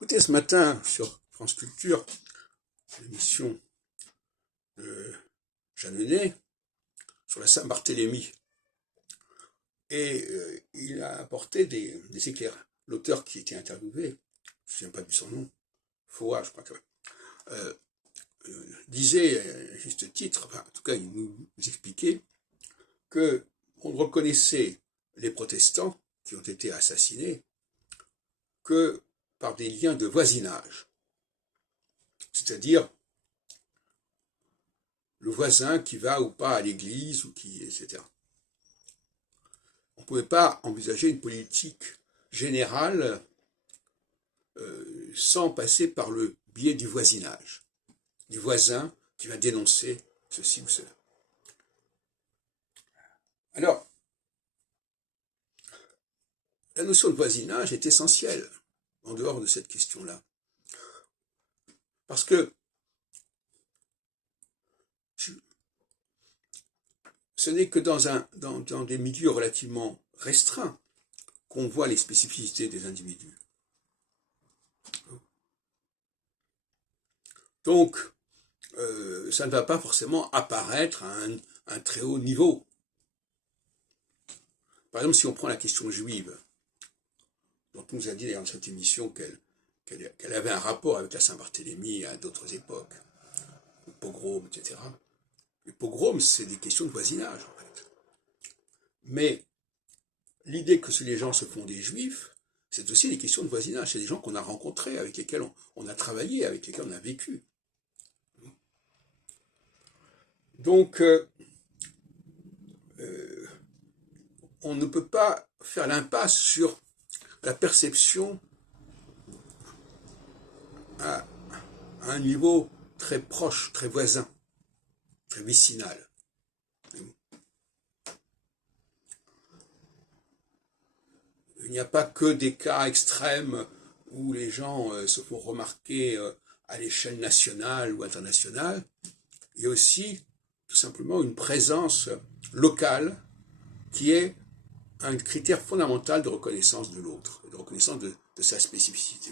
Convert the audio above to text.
Écoutez, ce matin, sur France Culture, l'émission de Jeanneney sur la Saint-Barthélemy, et il a apporté des éclairs. L'auteur qui était interviewé, je ne me souviens pas de son nom, Foa, je crois que euh, disait, à juste titre, enfin, en tout cas, il nous expliquait que on reconnaissait les protestants qui ont été assassinés que par des liens de voisinage, c'est-à-dire le voisin qui va ou pas à l'église, ou qui, etc. On ne pouvait pas envisager une politique générale sans passer par le biais du voisinage, du voisin qui va dénoncer ceci ou cela. Alors, la notion de voisinage est essentielle en dehors de cette question-là. Parce que ce n'est que dans des milieux relativement restreints qu'on voit les spécificités des individus. Donc, ça ne va pas forcément apparaître à un très haut niveau. Par exemple, si on prend la question juive, dont on nous a dit d'ailleurs dans cette émission qu'elle avait un rapport avec la Saint-Barthélemy à d'autres époques, le pogrom, etc. Les pogroms, c'est des questions de voisinage, en fait. Mais l'idée que les gens se font des juifs, c'est aussi des questions de voisinage. C'est des gens qu'on a rencontrés, avec lesquels on a travaillé, avec lesquels on a vécu. Donc, on ne peut pas faire l'impasse sur la perception à un niveau très proche, très voisin, très vicinal. Il n'y a pas que des cas extrêmes où les gens se font remarquer à l'échelle nationale ou internationale. Il y a aussi tout simplement une présence locale qui est un critère fondamental de reconnaissance de l'autre, de reconnaissance de sa spécificité.